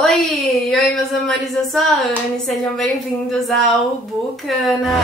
Oi, meus amores, eu sou a Anne, sejam bem-vindos ao Bucana.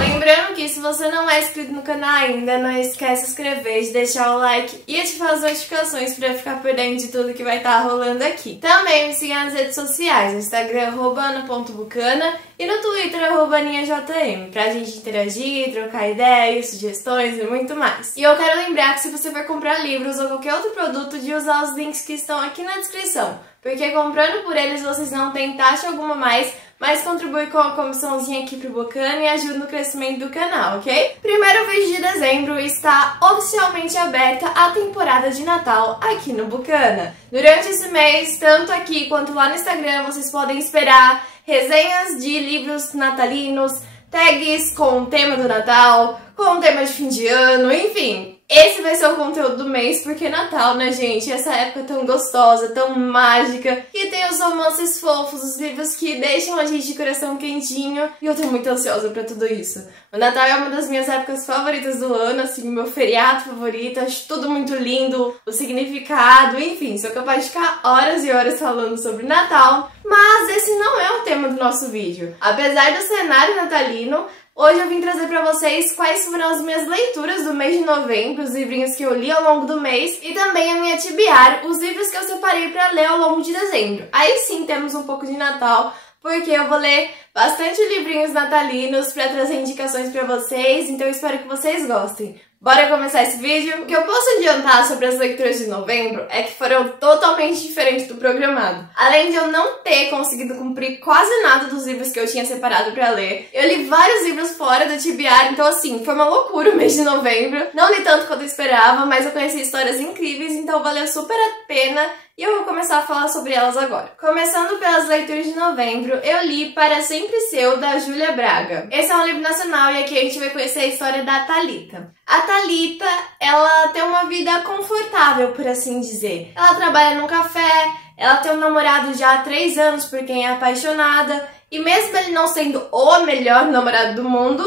Lembrando que se você não é inscrito no canal ainda, não esquece de se inscrever, de deixar o like e ativar as notificações para ficar por dentro de tudo que vai estar rolando aqui. Também me siga nas redes sociais, no Instagram @ana.bucana e no Twitter @aninhajm, pra gente interagir, trocar ideias, sugestões e muito mais. E eu quero lembrar que se você for comprar livros ou qualquer outro produto, de usar os links que estão aqui na descrição, porque comprando por eles vocês não têm taxa alguma mais, mas contribui com a comissãozinha aqui pro Bucana e ajuda no crescimento do canal, ok? Primeiro vídeo de dezembro está oficialmente aberta a temporada de Natal aqui no Bucana. Durante esse mês, tanto aqui quanto lá no Instagram, vocês podem esperar resenhas de livros natalinos, tags com o tema do Natal, com o tema de fim de ano, enfim. Esse vai ser o conteúdo do mês, porque Natal, né, gente? Essa época tão gostosa, tão mágica, que tem os romances fofos, os livros que deixam a gente de coração quentinho, e eu tô muito ansiosa pra tudo isso. O Natal é uma das minhas épocas favoritas do ano, assim, meu feriado favorito, acho tudo muito lindo, o significado, enfim, sou capaz de ficar horas e horas falando sobre Natal, mas esse não é o tema do nosso vídeo. Apesar do cenário natalino, hoje eu vim trazer pra vocês quais foram as minhas leituras do mês de novembro, os livrinhos que eu li ao longo do mês, e também a minha TBR, os livros que eu separei pra ler ao longo de dezembro. Aí sim temos um pouco de Natal, porque eu vou ler bastante livrinhos natalinos pra trazer indicações pra vocês, então eu espero que vocês gostem. Bora começar esse vídeo? O que eu posso adiantar sobre as leituras de novembro é que foram totalmente diferentes do programado. Além de eu não ter conseguido cumprir quase nada dos livros que eu tinha separado pra ler, eu li vários livros fora da TBR, então assim, foi uma loucura o mês de novembro. Não li tanto quanto eu esperava, mas eu conheci histórias incríveis, então valeu super a pena. E eu vou começar a falar sobre elas agora. Começando pelas leituras de novembro, eu li Para Sempre Seu, da Júlia Braga. Esse é um livro nacional e aqui a gente vai conhecer a história da Thalita. A Thalita, ela tem uma vida confortável, por assim dizer. Ela trabalha num café, ela tem um namorado já há 3 anos por quem é apaixonada, e mesmo ele não sendo o melhor namorado do mundo,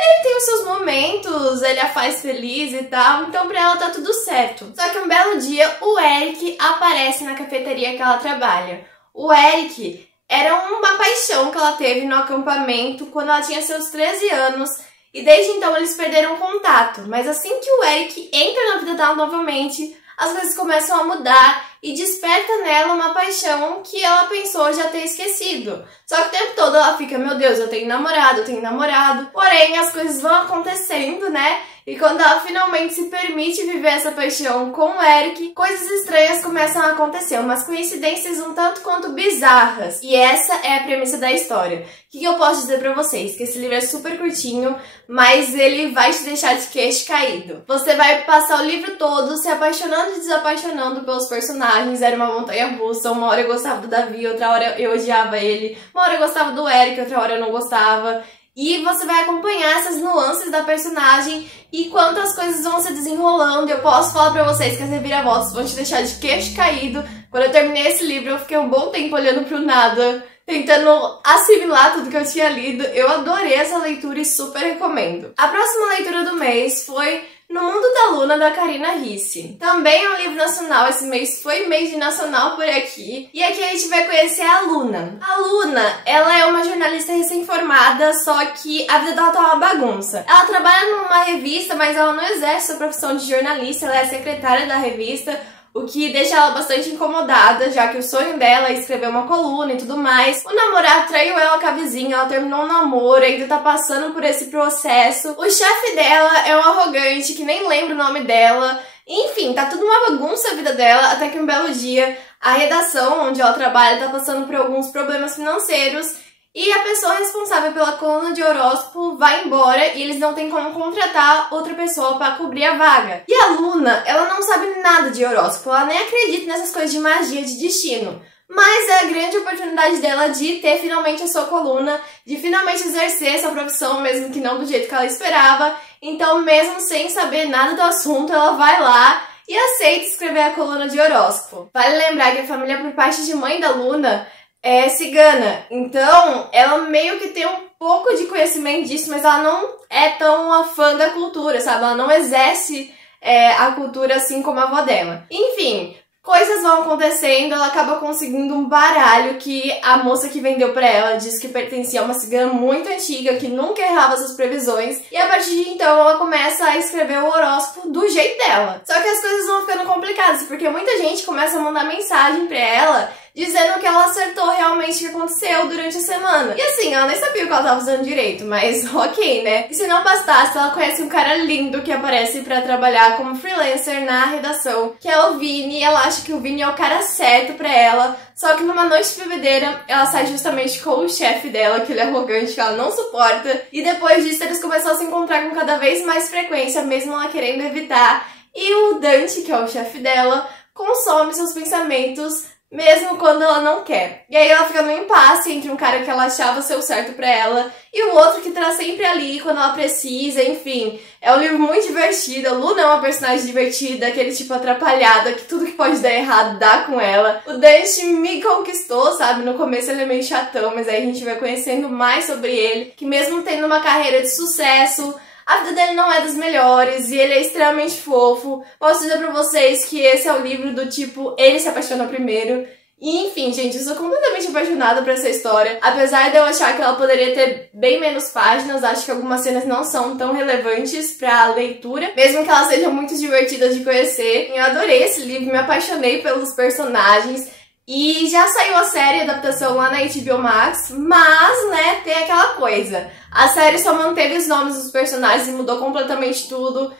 ele tem os seus momentos, ele a faz feliz e tal, então pra ela tá tudo certo. Só que um belo dia, o Eric aparece na cafeteria que ela trabalha. O Eric era uma paixão que ela teve no acampamento quando ela tinha seus 13 anos, e desde então eles perderam contato. Mas assim que o Eric entra na vida dela novamente, as coisas começam a mudar e desperta nela uma paixão que ela pensou já ter esquecido. Só que o tempo todo ela fica, meu Deus, eu tenho namorado. Porém, as coisas vão acontecendo, né? E quando ela finalmente se permite viver essa paixão com o Eric, coisas estranhas começam a acontecer, umas coincidências um tanto quanto bizarras. E essa é a premissa da história. O que eu posso dizer pra vocês? Que esse livro é super curtinho, mas ele vai te deixar de queixo caído. Você vai passar o livro todo se apaixonando e desapaixonando pelos personagens. Era uma montanha-russa, uma hora eu gostava do Davi, outra hora eu odiava ele. Uma hora eu gostava do Eric, outra hora eu não gostava. E você vai acompanhar essas nuances da personagem e quanto as coisas vão se desenrolando. Eu posso falar pra vocês que as reviravoltas vão te deixar de queixo caído. Quando eu terminei esse livro, eu fiquei um bom tempo olhando pro nada, tentando assimilar tudo que eu tinha lido. Eu adorei essa leitura e super recomendo. A próxima leitura do mês foi No Mundo da Luna, da Karina Ricci. Também é um livro nacional, esse mês foi mês de nacional por aqui. E aqui a gente vai conhecer a Luna. A Luna, ela é uma jornalista recém-formada, só que a vida dela tá uma bagunça. Ela trabalha numa revista, mas ela não exerce a profissão de jornalista, ela é secretária da revista, o que deixa ela bastante incomodada, já que o sonho dela é escrever uma coluna e tudo mais. O namorado traiu ela com a vizinha, ela terminou um namoro, ainda tá passando por esse processo. O chefe dela é um arrogante, que nem lembra o nome dela. Enfim, tá tudo uma bagunça a vida dela, até que um belo dia a redação onde ela trabalha tá passando por alguns problemas financeiros e a pessoa responsável pela coluna de horóscopo vai embora e eles não têm como contratar outra pessoa para cobrir a vaga. E a Luna, ela não sabe nada de horóscopo, ela nem acredita nessas coisas de magia, de destino. Mas é a grande oportunidade dela de ter finalmente a sua coluna, de finalmente exercer essa profissão, mesmo que não do jeito que ela esperava. Então, mesmo sem saber nada do assunto, ela vai lá e aceita escrever a coluna de horóscopo. Vale lembrar que a família por parte de mãe da Luna é cigana, então ela meio que tem um pouco de conhecimento disso, mas ela não é tão a fã da cultura, sabe? Ela não exerce a cultura assim como a avó dela. Enfim, coisas vão acontecendo, ela acaba conseguindo um baralho que a moça que vendeu pra ela disse que pertencia a uma cigana muito antiga, que nunca errava suas previsões, e a partir de então ela começa a escrever o horóscopo do jeito dela. Só que as coisas vão ficando complicadas, porque muita gente começa a mandar mensagem pra ela dizendo que ela acertou realmente o que aconteceu durante a semana. E assim, ela nem sabia o que ela tava fazendo direito, mas ok, né? E se não bastasse, ela conhece um cara lindo que aparece pra trabalhar como freelancer na redação, que é o Vini, e ela acha que o Vini é o cara certo pra ela, só que numa noite de bebedeira, ela sai justamente com o chefe dela, que ele é arrogante, que ela não suporta, e depois disso eles começam a se encontrar com cada vez mais frequência, mesmo ela querendo evitar, e o Dante, que é o chefe dela, consome seus pensamentos mesmo quando ela não quer. E aí ela fica no impasse entre um cara que ela achava ser o certo pra ela e o outro que tá sempre ali quando ela precisa, enfim. É um livro muito divertido, a Luna é uma personagem divertida, aquele tipo atrapalhada, que tudo que pode dar errado dá com ela. O Dante me conquistou, sabe? No começo ele é meio chatão, mas aí a gente vai conhecendo mais sobre ele, que mesmo tendo uma carreira de sucesso, a vida dele não é das melhores e ele é extremamente fofo. Posso dizer pra vocês que esse é o livro do tipo, ele se apaixona primeiro. E enfim, gente, eu sou completamente apaixonada por essa história. Apesar de eu achar que ela poderia ter bem menos páginas, acho que algumas cenas não são tão relevantes pra leitura, mesmo que elas sejam muito divertidas de conhecer. Eu adorei esse livro, me apaixonei pelos personagens. E já saiu a série, a adaptação lá na HBO Max, mas, né, tem aquela coisa. A série só manteve os nomes dos personagens e mudou completamente tudo.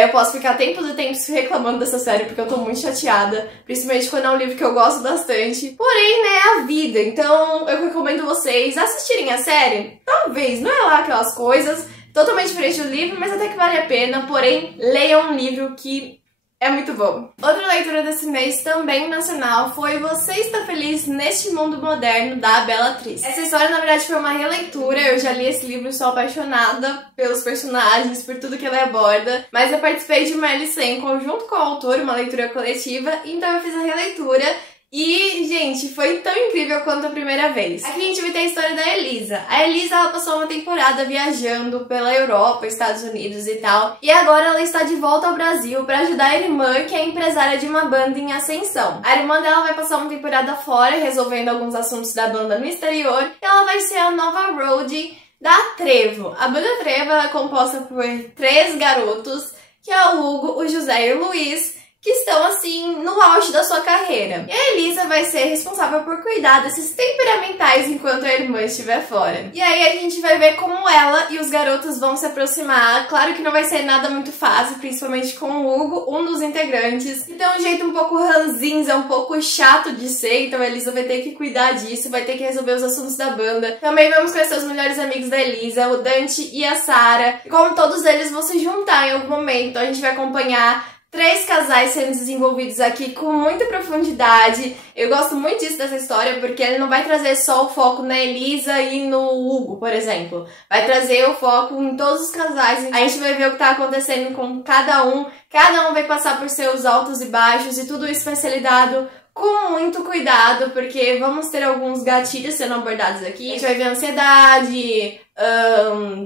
Eu posso ficar tempos e tempos reclamando dessa série porque eu tô muito chateada, principalmente quando é um livro que eu gosto bastante. Porém, né, é a vida, então eu recomendo vocês assistirem a série. Talvez, não é lá aquelas coisas totalmente diferente do livro, mas até que vale a pena. Porém, leiam um livro que é muito bom. Outra leitura desse mês, também nacional, foi Você Está Feliz Neste Mundo Moderno, da Bellatrix. Essa história, na verdade, foi uma releitura. Eu já li esse livro, sou apaixonada pelos personagens, por tudo que ele aborda. Mas eu participei de uma LC em conjunto com o autor, uma leitura coletiva, então eu fiz a releitura. E, gente, foi tão incrível quanto a primeira vez. Aqui a gente vai ter a história da Elisa. A Elisa, ela passou uma temporada viajando pela Europa, Estados Unidos e tal. E agora ela está de volta ao Brasil para ajudar a irmã, que é empresária de uma banda em ascensão. A irmã dela vai passar uma temporada fora, resolvendo alguns assuntos da banda no exterior. E ela vai ser a nova roadie da Trevo. A banda Trevo é composta por 3 garotos, que é o Hugo, o José e o Luiz, que estão, assim, no auge da sua carreira. E a Elisa vai ser responsável por cuidar desses temperamentais enquanto a irmã estiver fora. E aí a gente vai ver como ela e os garotos vão se aproximar. Claro que não vai ser nada muito fácil, principalmente com o Hugo, um dos integrantes, que tem um jeito um pouco ranzinza, um pouco chato de ser, então a Elisa vai ter que cuidar disso, vai ter que resolver os assuntos da banda. Também vamos conhecer os melhores amigos da Elisa, o Dante e a Sarah. E como todos eles vão se juntar em algum momento, a gente vai acompanhar 3 casais sendo desenvolvidos aqui com muita profundidade. Eu gosto muito disso dessa história, porque ele não vai trazer só o foco na Elisa e no Hugo, por exemplo. Vai trazer o foco em todos os casais. A gente vai ver o que tá acontecendo com cada um vai passar por seus altos e baixos, e tudo isso vai ser lidado com muito cuidado, porque vamos ter alguns gatilhos sendo abordados aqui. A gente vai ver ansiedade,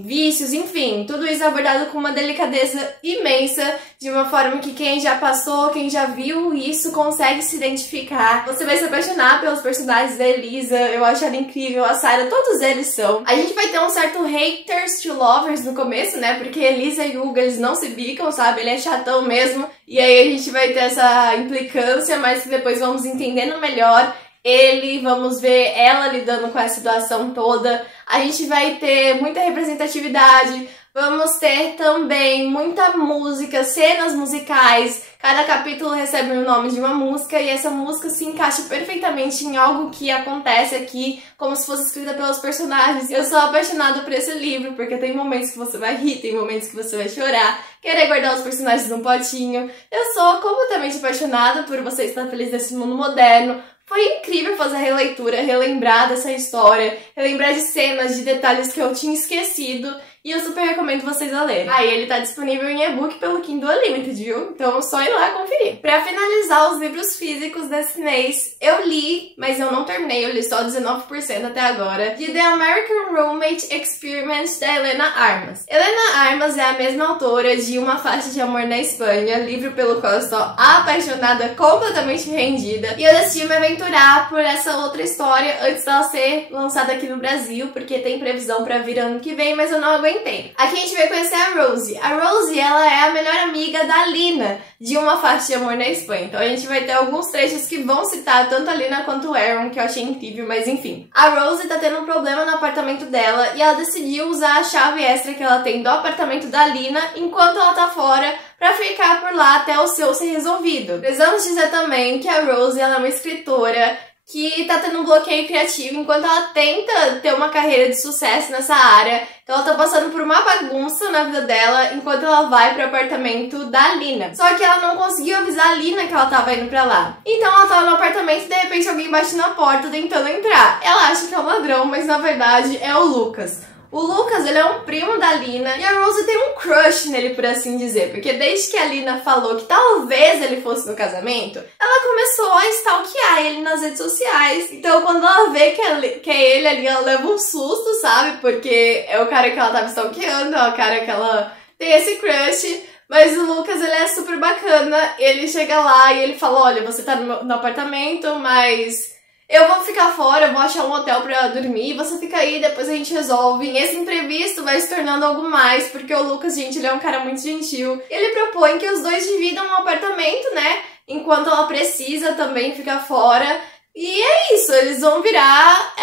vícios, enfim, tudo isso abordado com uma delicadeza imensa, de uma forma que quem já passou, quem já viu isso, consegue se identificar. Você vai se apaixonar pelos personagens da Elisa, eu acho ela incrível, a Sarah, todos eles são. A gente vai ter um certo haters to lovers no começo, né, porque Elisa e Hugo, eles não se bicam, sabe, ele é chatão mesmo, e aí a gente vai ter essa implicância, mas que depois vamos entendendo melhor ele, vamos ver ela lidando com essa situação toda. A gente vai ter muita representatividade, vamos ter também muita música, cenas musicais. Cada capítulo recebe o nome de uma música e essa música se encaixa perfeitamente em algo que acontece aqui, como se fosse escrita pelos personagens. Eu sou apaixonada por esse livro, porque tem momentos que você vai rir, tem momentos que você vai chorar, querer guardar os personagens num potinho. Eu sou completamente apaixonada por Você Estar Feliz Nesse Mundo Moderno. Foi incrível fazer a releitura, relembrar dessa história, relembrar de cenas, de detalhes que eu tinha esquecido. e eu super recomendo vocês a lerem. Aí ele tá disponível em e-book pelo Kindle Unlimited, viu? Então é só ir lá conferir. Pra finalizar os livros físicos desse mês, eu li, mas eu não terminei, eu li só 19% até agora, de The American Roommate Experiment, da Helena Armas. Helena Armas é a mesma autora de Uma Faixa de Amor na Espanha, livro pelo qual eu estou apaixonada, completamente rendida, e eu decidi me aventurar por essa outra história antes dela ser lançada aqui no Brasil, porque tem previsão pra vir ano que vem, mas eu não aguentei. Aqui a gente vai conhecer a Rosie. A Rosie, ela é a melhor amiga da Lina, de Uma Faixa de Amor na Espanha. Então a gente vai ter alguns trechos que vão citar tanto a Lina quanto o Aaron, que eu achei incrível, mas enfim. A Rosie tá tendo um problema no apartamento dela e ela decidiu usar a chave extra que ela tem do apartamento da Lina enquanto ela tá fora, pra ficar por lá até o seu ser resolvido. Precisamos dizer também que a Rosie, ela é uma escritora que tá tendo um bloqueio criativo enquanto ela tenta ter uma carreira de sucesso nessa área. Então ela tá passando por uma bagunça na vida dela enquanto ela vai pro apartamento da Lina. Só que ela não conseguiu avisar a Lina que ela tava indo pra lá. Então ela tava no apartamento e de repente alguém bate na porta tentando entrar. Ela acha que é um ladrão, mas na verdade é o Lucas. O Lucas, ele é um primo da Lina e a Rosie tem um crush nele, por assim dizer, porque desde que a Lina falou que talvez ele fosse no casamento, ela começou a stalkear ele nas redes sociais. Então quando ela vê que é ele ali, ela leva um susto, sabe? Porque é o cara que ela tava stalkeando, é o cara que ela tem esse crush. Mas o Lucas, ele é super bacana, ele chega lá e ele fala, olha, você tá no apartamento, mas eu vou ficar fora, eu vou achar um hotel pra dormir, você fica aí, depois a gente resolve. E esse imprevisto vai se tornando algo mais, porque o Lucas, gente, ele é um cara muito gentil. Ele propõe que os dois dividam um apartamento, né? Enquanto ela precisa também ficar fora. E é isso, eles vão virar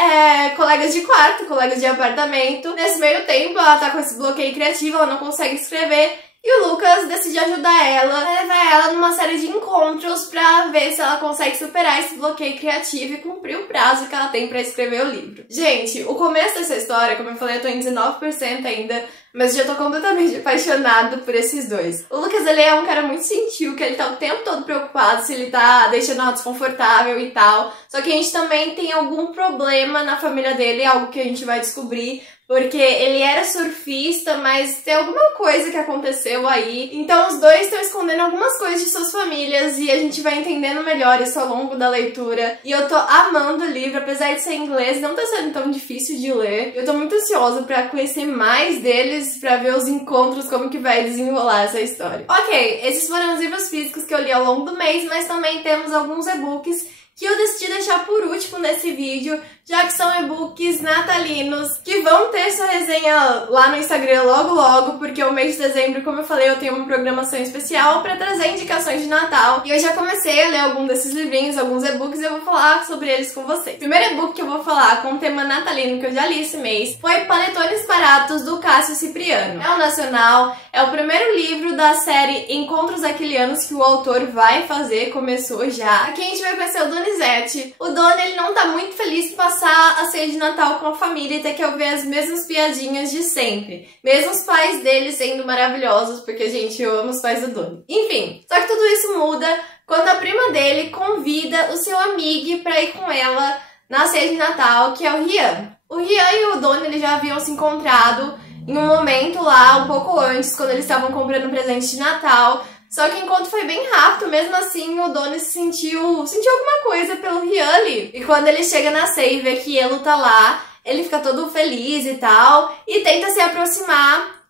colegas de quarto, colegas de apartamento. Nesse meio tempo, ela tá com esse bloqueio criativo, ela não consegue escrever. E o Lucas decide ajudar ela, levar ela numa série de encontros pra ver se ela consegue superar esse bloqueio criativo e cumprir o prazo que ela tem pra escrever o livro. Gente, o começo dessa história, como eu falei, eu tô em 19% ainda, mas já tô completamente apaixonada por esses dois. O Lucas, ele é um cara muito gentil, que ele tá o tempo todo preocupado se ele tá deixando ela desconfortável e tal. Só que a gente também tem algum problema na família dele, algo que a gente vai descobrir. Porque ele era surfista, mas tem alguma coisa que aconteceu aí. Então os dois estão escondendo algumas coisas de suas famílias e a gente vai entendendo melhor isso ao longo da leitura. E eu tô amando o livro, apesar de ser em inglês, não tá sendo tão difícil de ler. Eu tô muito ansiosa pra conhecer mais deles, pra ver os encontros, como que vai desenrolar essa história. Ok, esses foram os livros físicos que eu li ao longo do mês, mas também temos alguns e-books que eu decidi deixar por último nesse vídeo, já que são e-books natalinos, que vão ter sua resenha lá no Instagram logo logo, porque o mês de dezembro, como eu falei, eu tenho uma programação especial pra trazer indicações de Natal. E eu já comecei a ler algum desses livrinhos, alguns e-books, e eu vou falar sobre eles com vocês. O primeiro e-book que eu vou falar com o tema natalino que eu já li esse mês foi Panetones Baratos, do Cássio Cipriano. É um nacional, é o primeiro livro da série Encontros Aquilianos que o autor vai fazer, começou já. Aqui a gente vai conhecer o Donizete. O Doni, ele não tá muito feliz em passar a ceia de Natal com a família e ter que ouvir as mesmas piadinhas de sempre. Mesmo os pais dele sendo maravilhosos, porque, gente, eu amo os pais do Doni. Enfim, só que tudo isso muda quando a prima dele convida o seu amigo pra ir com ela na ceia de Natal, que é o Rian. O Rian e o Doni, eles já haviam se encontrado em um momento lá, um pouco antes, quando eles estavam comprando presente de Natal. Só que o encontro foi bem rápido, mesmo assim o Doni sentiu alguma coisa pelo Rian ali. E quando ele chega na ceia e vê que Elo tá lá, ele fica todo feliz e tal, e tenta se aproximar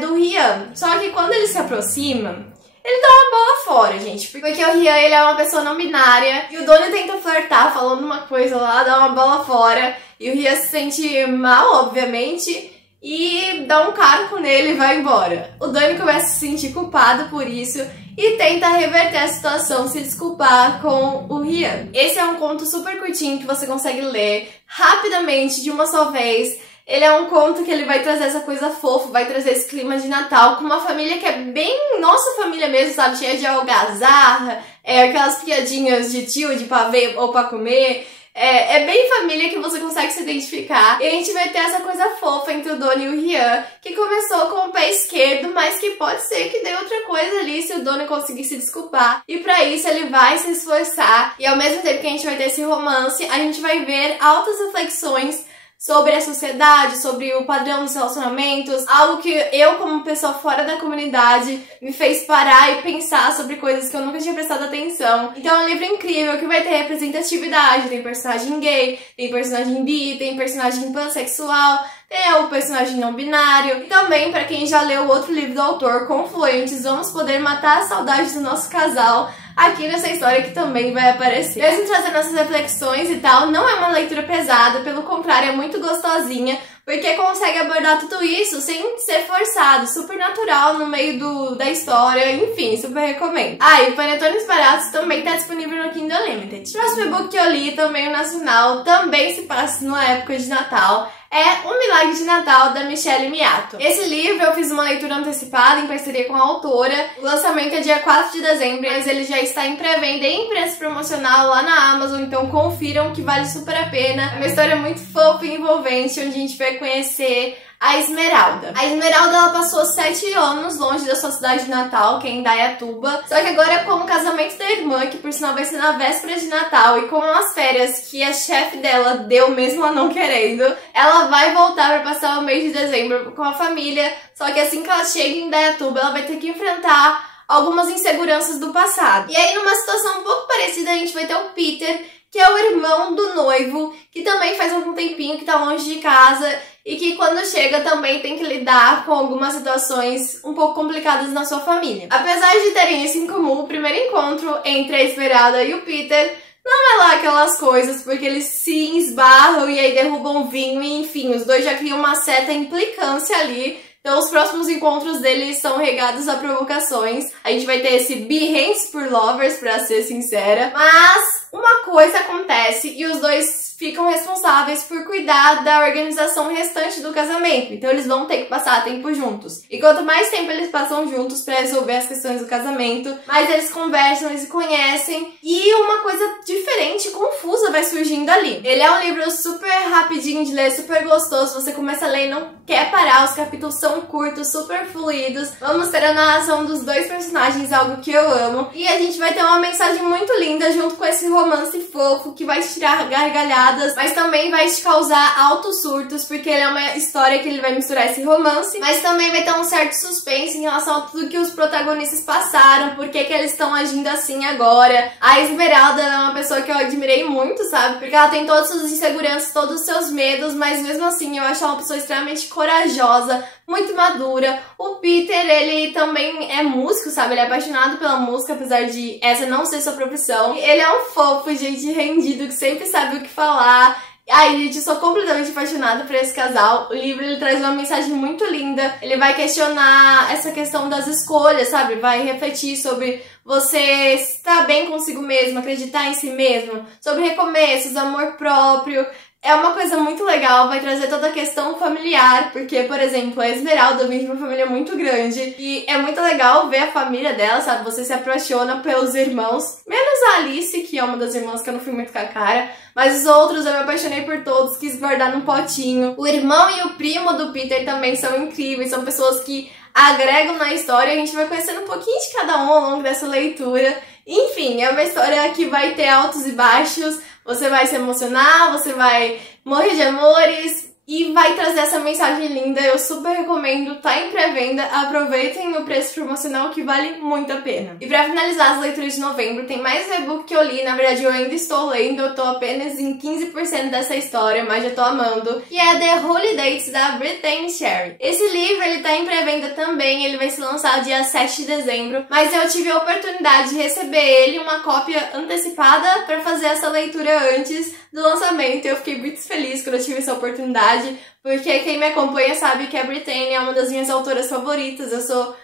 do Rian. Só que quando ele se aproxima, ele dá uma bola fora, gente, porque o Rian, ele é uma pessoa não binária, e o Doni tenta flertar falando uma coisa lá, dá uma bola fora, e o Rian se sente mal, obviamente, e dá um carco nele e vai embora. O Doni começa a se sentir culpado por isso e tenta reverter a situação, se desculpar com o Rian. Esse é um conto super curtinho que você consegue ler rapidamente, de uma só vez. Ele é um conto que ele vai trazer essa coisa fofa, vai trazer esse clima de Natal com uma família que é bem nossa família mesmo, sabe? Cheia de algazarra, aquelas piadinhas de tio, de pavê ou pra comer. É bem família que você consegue se identificar. E a gente vai ter essa coisa fofa entre o Doni e o Rian, que começou com o pé esquerdo, mas que pode ser que dê outra coisa ali se o Doni conseguir se desculpar. E pra isso ele vai se esforçar. E ao mesmo tempo que a gente vai ter esse romance, a gente vai ver altas reflexões sobre a sociedade, sobre o padrão dos relacionamentos, algo que eu, como pessoa fora da comunidade, me fez parar e pensar sobre coisas que eu nunca tinha prestado atenção. Então é um livro incrível que vai ter representatividade, tem personagem gay, tem personagem bi, tem personagem pansexual, tem o personagem não binário. E também, pra quem já leu o outro livro do autor, Confluentes, vamos poder matar a saudade do nosso casal aqui nessa história que também vai aparecer. Mesmo trazendo essas reflexões e tal, não é uma leitura pesada, pelo contrário, é muito gostosinha, porque consegue abordar tudo isso sem ser forçado, super natural no meio da história, enfim, super recomendo. E o Panetones Baratos também tá disponível no Kindle Unlimited. O próximo e-book que eu li, também o nacional, também se passa na época de Natal, é O Milagre de Natal, da Michelle Miato. Esse livro eu fiz uma leitura antecipada em parceria com a autora. O lançamento é dia 4 de dezembro, mas ele já está em pré-venda e em preço promocional lá na Amazon, então confiram que vale super a pena. É uma história muito fofa e envolvente, onde a gente vai conhecer a Esmeralda. A Esmeralda, ela passou 7 anos longe da sua cidade de Natal, que é Indaiatuba. Só que agora, com o casamento da irmã, que por sinal vai ser na véspera de Natal, e com as férias que a chefe dela deu mesmo ela não querendo, ela vai voltar para passar o mês de dezembro com a família. Só que assim que ela chega em Indaiatuba, ela vai ter que enfrentar algumas inseguranças do passado. E aí, numa situação um pouco parecida, a gente vai ter o Peter, que é o irmão do noivo, que também faz algum tempinho que tá longe de casa e que quando chega também tem que lidar com algumas situações um pouco complicadas na sua família. Apesar de terem isso em comum, o primeiro encontro entre a Esmeralda e o Peter não é lá aquelas coisas, porque eles se esbarram e aí derrubam o vinho e enfim, os dois já criam uma certa implicância ali. Então os próximos encontros deles são regados a provocações. A gente vai ter esse Behance por Lovers, pra ser sincera. Mas uma coisa acontece e os dois ficam responsáveis por cuidar da organização restante do casamento. Então eles vão ter que passar tempo juntos. E quanto mais tempo eles passam juntos pra resolver as questões do casamento, mais eles conversam, eles se conhecem. E uma coisa diferente, confusa vai surgindo ali. Ele é um livro super rapidinho de ler, super gostoso. Você começa a ler e não quer parar. Os capítulos são curtos, super fluidos. Vamos ter a narração dos dois personagens, algo que eu amo. E a gente vai ter uma mensagem muito linda junto com esse romance fofo que vai te tirar gargalhadas, mas também vai te causar altos surtos, porque ele é uma história que ele vai misturar esse romance, mas também vai ter um certo suspense em relação a tudo que os protagonistas passaram, por que eles estão agindo assim agora. A Esmeralda é uma pessoa que eu admirei muito, sabe? Porque ela tem todas as suas inseguranças, todos os seus medos, mas mesmo assim eu acho ela uma pessoa extremamente corajosa, muito madura. O Peter, ele também é músico, sabe? Ele é apaixonado pela música, apesar de essa não ser sua profissão. Ele é um fofo, gente, rendido, que sempre sabe o que falar. Ai, gente, eu sou completamente apaixonada por esse casal. O livro, ele traz uma mensagem muito linda. Ele vai questionar essa questão das escolhas, sabe? Vai refletir sobre você estar bem consigo mesmo, acreditar em si mesmo, sobre recomeços, amor próprio. É uma coisa muito legal, vai trazer toda a questão familiar, porque, por exemplo, a Esmeralda vem de uma família muito grande e é muito legal ver a família dela, sabe? Você se apaixona pelos irmãos, menos a Alice, que é uma das irmãs que eu não fui muito com a cara, mas os outros eu me apaixonei por todos, quis guardar num potinho. O irmão e o primo do Peter também são incríveis, são pessoas que agregam na história, a gente vai conhecendo um pouquinho de cada um ao longo dessa leitura. Enfim, é uma história que vai ter altos e baixos, você vai se emocionar, você vai morrer de amores e vai trazer essa mensagem linda. Eu super recomendo, tá em pré-venda, aproveitem o preço promocional que vale muito a pena. E pra finalizar as leituras de novembro, tem mais um e-book que eu li, na verdade eu ainda estou lendo, eu tô apenas em 15% dessa história, mas já tô amando, que é The Holy Dates, da Brittany Sherry. Esse livro, ele tá em pré-venda também, ele vai se lançar dia 7 de dezembro, mas eu tive a oportunidade de receber ele, uma cópia antecipada, pra fazer essa leitura antes do lançamento. Eu fiquei muito feliz quando eu tive essa oportunidade, porque quem me acompanha sabe que a Brittany é uma das minhas autoras favoritas. Eu sou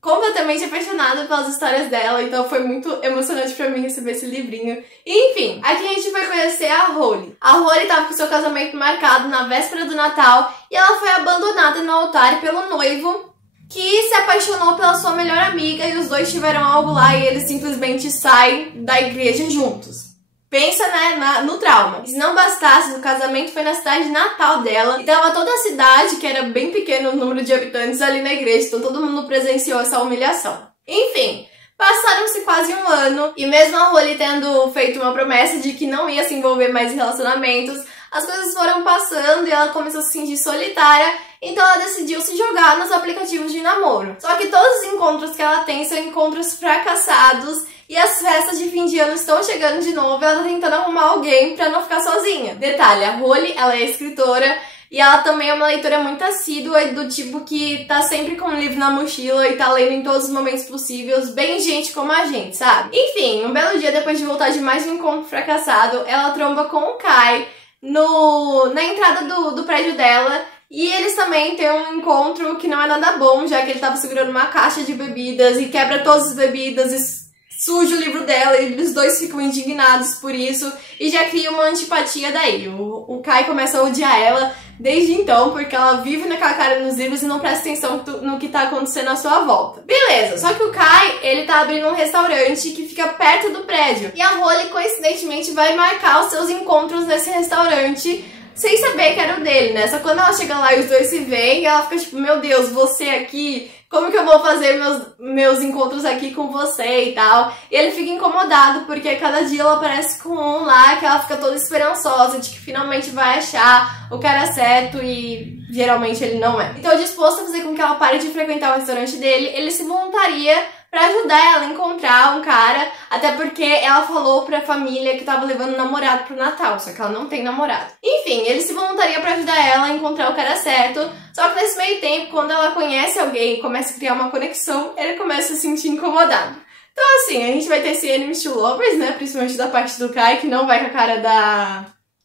completamente apaixonada pelas histórias dela, então foi muito emocionante pra mim receber esse livrinho. E, enfim, aqui a gente vai conhecer a Holly. A Holly tava com seu casamento marcado na véspera do Natal e ela foi abandonada no altar pelo noivo, que se apaixonou pela sua melhor amiga, e os dois tiveram algo lá e eles simplesmente saem da igreja juntos. Pensa, né, no trauma. E se não bastasse, o casamento foi na cidade natal dela e tava toda a cidade, que era bem pequeno o número de habitantes, ali na igreja, então todo mundo presenciou essa humilhação. Enfim, passaram-se quase um ano e mesmo a Holly tendo feito uma promessa de que não ia se envolver mais em relacionamentos, as coisas foram passando e ela começou a se sentir solitária, então ela decidiu se jogar nos aplicativos de namoro. Só que todos os encontros que ela tem são encontros fracassados e as festas de fim de ano estão chegando de novo e ela tá tentando arrumar alguém pra não ficar sozinha. Detalhe, a Holly, ela é escritora e ela também é uma leitora muito assídua, do tipo que tá sempre com um livro na mochila e tá lendo em todos os momentos possíveis, bem gente como a gente, sabe? Enfim, um belo dia depois de voltar de mais um encontro fracassado, ela tromba com o Kai na entrada do prédio dela. E eles também têm um encontro que não é nada bom, já que ele tava segurando uma caixa de bebidas e quebra todas as bebidas e suja o livro dela, e eles dois ficam indignados por isso e já cria uma antipatia daí. O Kai começa a odiar ela desde então, porque ela vive naquela cara nos livros e não presta atenção no que tá acontecendo à sua volta. Beleza, só que o Kai, ele tá abrindo um restaurante que fica perto do prédio. E a Holly, coincidentemente, vai marcar os seus encontros nesse restaurante sem saber que era o dele, né? Só quando ela chega lá e os dois se veem, ela fica tipo, meu Deus, você aqui, como que eu vou fazer meus encontros aqui com você e tal? E ele fica incomodado, porque cada dia ela aparece com um lá, que ela fica toda esperançosa de que finalmente vai achar o cara certo e geralmente ele não é. Então, disposto a fazer com que ela pare de frequentar o restaurante dele, ele se voluntaria pra ajudar ela a encontrar um cara, até porque ela falou pra família que tava levando namorado pro Natal, só que ela não tem namorado. Enfim, ele se voluntaria pra ajudar ela a encontrar o cara certo, só que nesse meio tempo, quando ela conhece alguém e começa a criar uma conexão, ele começa a se sentir incomodado. Então assim, a gente vai ter esse enemies to lovers, né, principalmente da parte do Kai, que não vai com a cara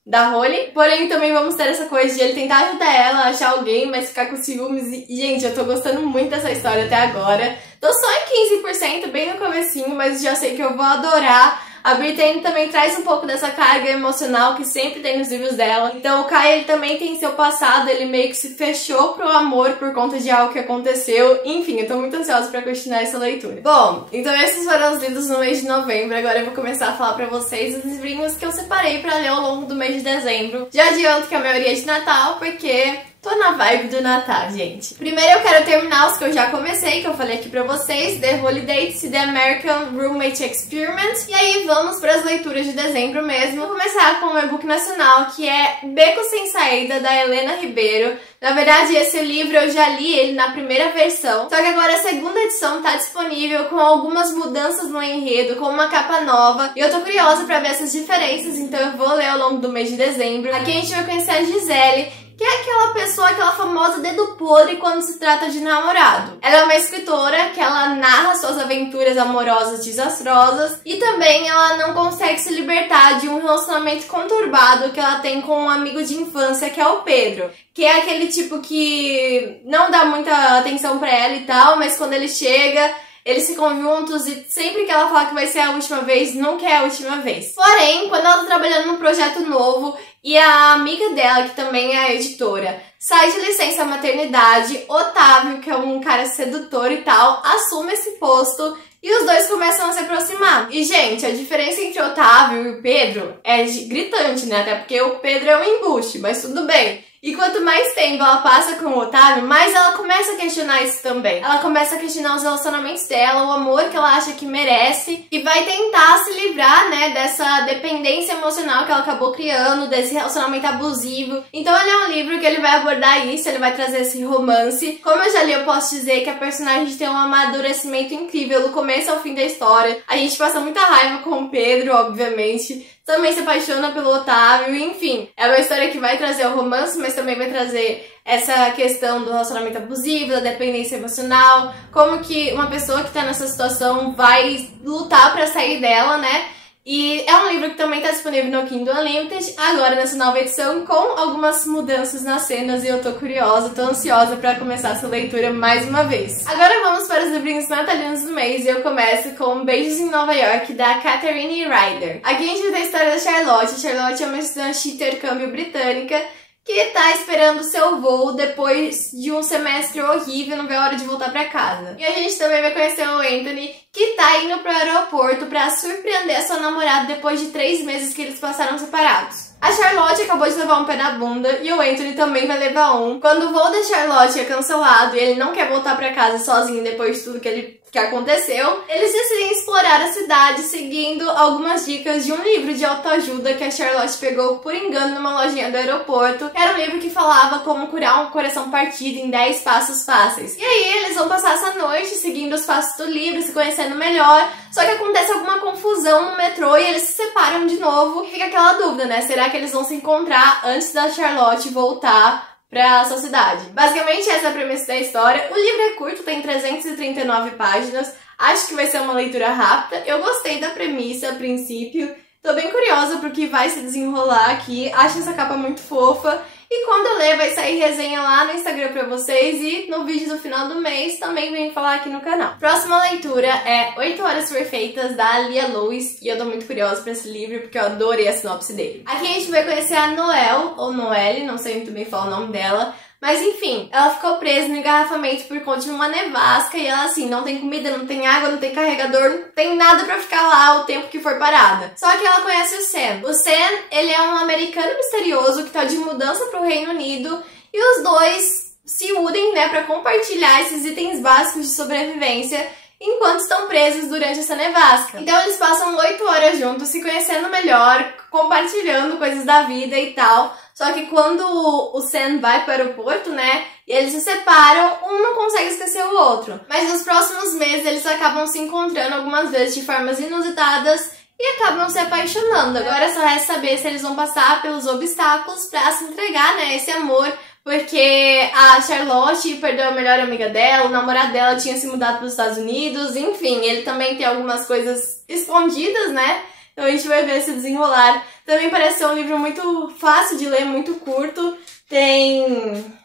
da Holly. Porém, também vamos ter essa coisa de ele tentar ajudar ela a achar alguém, mas ficar com ciúmes. E, gente, eu tô gostando muito dessa história até agora. Tô só em 15%, bem no comecinho, mas já sei que eu vou adorar. A Brittany também traz um pouco dessa carga emocional que sempre tem nos livros dela. Então o Kai, ele também tem seu passado, ele meio que se fechou pro amor por conta de algo que aconteceu. Enfim, eu tô muito ansiosa pra continuar essa leitura. Bom, então esses foram os livros no mês de novembro. Agora eu vou começar a falar pra vocês os livrinhos que eu separei pra ler ao longo do mês de dezembro. Já adianto que a maioria é de Natal, porque tô na vibe do Natal, gente. Primeiro eu quero terminar os que eu já comecei, que eu falei aqui pra vocês, The Holidays e The American Roommate Experiment. E aí vamos para as leituras de dezembro mesmo. Vou começar com um e-book nacional, que é Beco Sem Saída, da Helena Ribeiro. Na verdade, esse livro eu já li ele na primeira versão, só que agora a segunda edição tá disponível com algumas mudanças no enredo, com uma capa nova. E eu tô curiosa pra ver essas diferenças, então eu vou ler ao longo do mês de dezembro. Aqui a gente vai conhecer a Gisele, que é aquela pessoa, aquela famosa dedo podre quando se trata de namorado. Ela é uma escritora que ela narra suas aventuras amorosas desastrosas e também ela não consegue se libertar de um relacionamento conturbado que ela tem com um amigo de infância, que é o Pedro. Que é aquele tipo que não dá muita atenção pra ela e tal, mas quando ele chega, eles ficam juntos e sempre que ela fala que vai ser a última vez, nunca é a última vez. Porém, quando ela tá trabalhando num projeto novo e a amiga dela, que também é a editora, sai de licença maternidade, Otávio, que é um cara sedutor e tal, assume esse posto e os dois começam a se aproximar. E, gente, a diferença entre o Otávio e o Pedro é gritante, né? Até porque o Pedro é um embuste, mas tudo bem. E quanto mais tempo ela passa com o Otávio, mais ela começa a questionar isso também. Ela começa a questionar os relacionamentos dela, o amor que ela acha que merece, e vai tentar se livrar, né, dessa dependência emocional que ela acabou criando, desse relacionamento abusivo. Então ele é um livro que ele vai abordar isso, ele vai trazer esse romance. Como eu já li, eu posso dizer que a personagem tem um amadurecimento incrível do começo ao fim da história. A gente passa muita raiva com o Pedro, obviamente, também se apaixona pelo Otávio, enfim. É uma história que vai trazer o romance, mas também vai trazer essa questão do relacionamento abusivo, da dependência emocional, como que uma pessoa que tá nessa situação vai lutar pra sair dela, né? E é um livro que também tá disponível no Kindle Unlimited, agora nessa nova edição, com algumas mudanças nas cenas, e eu tô curiosa, tô ansiosa pra começar essa leitura mais uma vez. Agora vamos para os livrinhos natalinos do mês, e eu começo com Beijos em Nova York, da Katherine Ryder. Aqui a gente vai ter a história da Charlotte. A Charlotte é uma estudante de intercâmbio britânica que tá esperando o seu voo depois de um semestre horrível, não vê a hora de voltar pra casa. E a gente também vai conhecer o Anthony, que tá indo pro aeroporto pra surpreender a sua namorada depois de 3 meses que eles passaram separados. A Charlotte acabou de levar um pé na bunda e o Anthony também vai levar um. Quando o voo da Charlotte é cancelado e ele não quer voltar pra casa sozinho depois de tudo que ele que aconteceu, eles decidem explorar a cidade seguindo algumas dicas de um livro de autoajuda que a Charlotte pegou por engano numa lojinha do aeroporto. Era um livro que falava como curar um coração partido em 10 passos fáceis. E aí eles vão passar essa noite seguindo os passos do livro, se conhecendo melhor, só que acontece alguma confusão no metrô e eles se separam de novo e fica aquela dúvida, né? Será que eles vão se encontrar antes da Charlotte voltar pra sua cidade? Basicamente essa é a premissa da história. O livro é curto, tem 339 páginas. Acho que vai ser uma leitura rápida. Eu gostei da premissa a princípio. Tô bem curiosa pro que vai se desenrolar aqui. Acho essa capa muito fofa. E quando eu ler, vai sair resenha lá no Instagram pra vocês e no vídeo do final do mês também venho falar aqui no canal. Próxima leitura é 8 Horas Perfeitas, da Lia Louis, e eu tô muito curiosa pra esse livro porque eu adorei a sinopse dele. Aqui a gente vai conhecer a Noelle, ou Noelle, não sei muito bem falar o nome dela, mas enfim, ela ficou presa no engarrafamento por conta de uma nevasca e ela assim, não tem comida, não tem água, não tem carregador, não tem nada pra ficar lá o tempo que for parada. Só que ela conhece o Sam. O Sam, ele é um americano misterioso que tá de mudança pro Reino Unido e os dois se unem, né, pra compartilhar esses itens básicos de sobrevivência enquanto estão presos durante essa nevasca. Então eles passam 8 horas juntos, se conhecendo melhor, compartilhando coisas da vida e tal. Só que quando o Sam vai para o aeroporto, né, e eles se separam, um não consegue esquecer o outro. Mas nos próximos meses eles acabam se encontrando algumas vezes de formas inusitadas e acabam se apaixonando. Agora só resta saber se eles vão passar pelos obstáculos para se entregar, né, esse amor. Porque a Charlotte perdeu a melhor amiga dela, o namorado dela tinha se mudado para os Estados Unidos, enfim, ele também tem algumas coisas escondidas, né? Então a gente vai ver se desenrolar. Também parece ser um livro muito fácil de ler, muito curto. Tem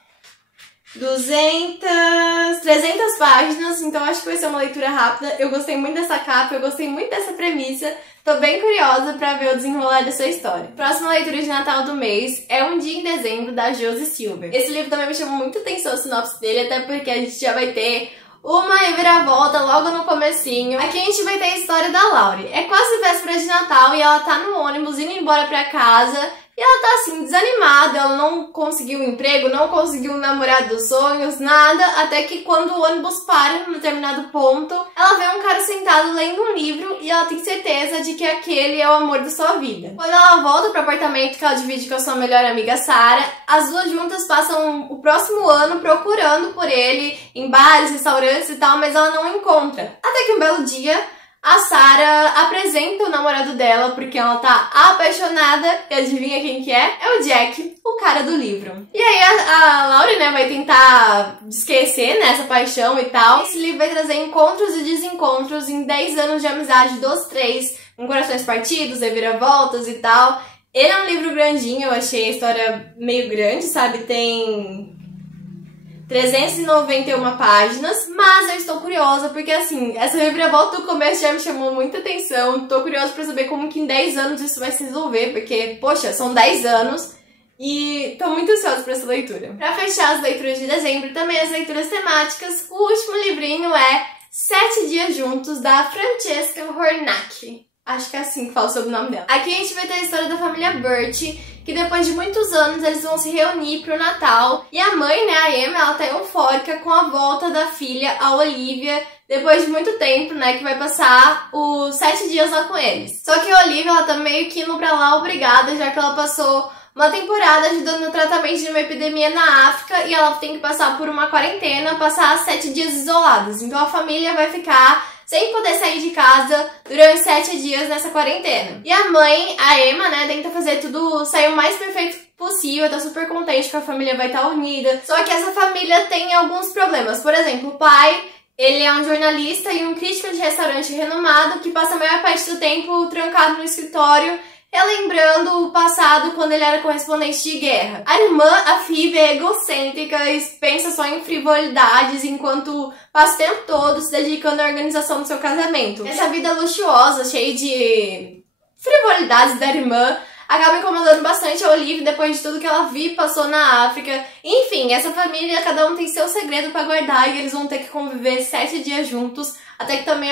300 páginas, então acho que vai ser uma leitura rápida. Eu gostei muito dessa capa, eu gostei muito dessa premissa. Tô bem curiosa pra ver o desenrolar dessa história. Próxima leitura de Natal do mês é Um Dia em Dezembro, da Josie Silver. Esse livro também me chamou muita atenção a sinopse dele, até porque a gente já vai ter uma reviravolta logo no comecinho. Aqui a gente vai ter a história da Laurie. É quase véspera de Natal e ela tá no ônibus indo embora pra casa. E ela tá assim, desanimada, ela não conseguiu um emprego, não conseguiu um namorado dos sonhos, nada, até que quando o ônibus para num determinado ponto, ela vê um cara sentado lendo um livro e ela tem certeza de que aquele é o amor da sua vida. Quando ela volta pro apartamento que ela divide com a sua melhor amiga Sarah, as duas juntas passam o próximo ano procurando por ele em bares, restaurantes e tal, mas ela não o encontra. Até que um belo dia, a Sarah apresenta o namorado dela porque ela tá apaixonada e adivinha quem que é? É o Jack, o cara do livro. E aí a Laurie, né, vai tentar esquecer, né, essa paixão e tal. Esse livro vai trazer encontros e desencontros em 10 anos de amizade dos três, com corações partidos, reviravoltas e tal. Ele é um livro grandinho, eu achei a história meio grande, sabe? Tem 391 páginas, mas eu estou curiosa porque, assim, essa reviravolta do começo já me chamou muita atenção. Tô curiosa pra saber como que em 10 anos isso vai se resolver, porque, poxa, são 10 anos e tô muito ansiosa pra essa leitura. Pra fechar as leituras de dezembro, também as leituras temáticas, o último livrinho é 7 Dias Juntos, da Francesca Hornack. Acho que é assim que fala sobre o nome dela. Aqui a gente vai ter a história da família Burt, que depois de muitos anos eles vão se reunir pro Natal. E a mãe, né, a Emma, ela tá eufórica com a volta da filha, a Olivia, depois de muito tempo, né, que vai passar os 7 dias lá com eles. Só que a Olivia, ela tá meio que indo pra lá obrigada, já que ela passou uma temporada ajudando no tratamento de uma epidemia na África e ela tem que passar por uma quarentena, passar 7 dias isolados. Então a família vai ficar sem poder sair de casa durante 7 dias nessa quarentena. E a mãe, a Emma, né, tenta fazer tudo sair o mais perfeito possível, tá super contente que a família vai estar unida. Só que essa família tem alguns problemas. Por exemplo, o pai, ele é um jornalista e um crítico de restaurante renomado que passa a maior parte do tempo trancado no escritório, relembrando o passado quando ele era correspondente de guerra. A irmã, a Phoebe, é egocêntrica e pensa só em frivolidades, enquanto passa o tempo todo se dedicando à organização do seu casamento. Essa vida luxuosa, cheia de frivolidades da irmã, acaba incomodando bastante a Olivia depois de tudo que ela viu e passou na África. Enfim, essa família, cada um tem seu segredo pra guardar e eles vão ter que conviver 7 dias juntos, até que também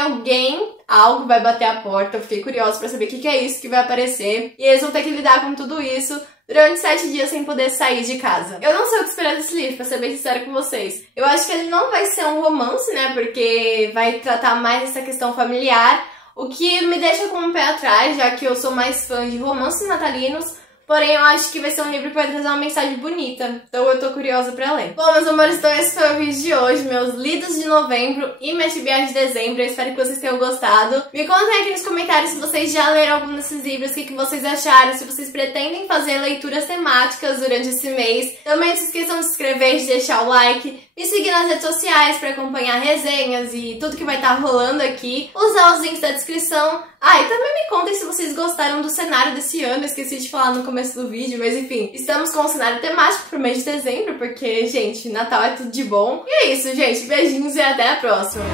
algo vai bater a porta. Eu fiquei curiosa pra saber o que é isso que vai aparecer. E eles vão ter que lidar com tudo isso durante 7 dias sem poder sair de casa. Eu não sei o que esperar desse livro, pra ser bem sincera com vocês. Eu acho que ele não vai ser um romance, né, porque vai tratar mais essa questão familiar, o que me deixa com um pé atrás, já que eu sou mais fã de romances natalinos. Porém, eu acho que vai ser um livro que vai trazer uma mensagem bonita. Então eu tô curiosa pra ler. Bom, meus amores, então esse foi o vídeo de hoje. Meus lidos de novembro e minha TBR de dezembro. Eu espero que vocês tenham gostado. Me contem aqui nos comentários se vocês já leram algum desses livros, o que vocês acharam, se vocês pretendem fazer leituras temáticas durante esse mês. Também não se esqueçam de se inscrever, de deixar o like, me seguir nas redes sociais pra acompanhar resenhas e tudo que vai estar rolando aqui. Usar os links da descrição. E também me contem se vocês gostaram do cenário desse ano. Eu esqueci de falar no começo do vídeo, mas enfim, estamos com um cenário temático pro mês de dezembro, porque, gente, Natal é tudo de bom. E é isso, gente. Beijinhos e até a próxima!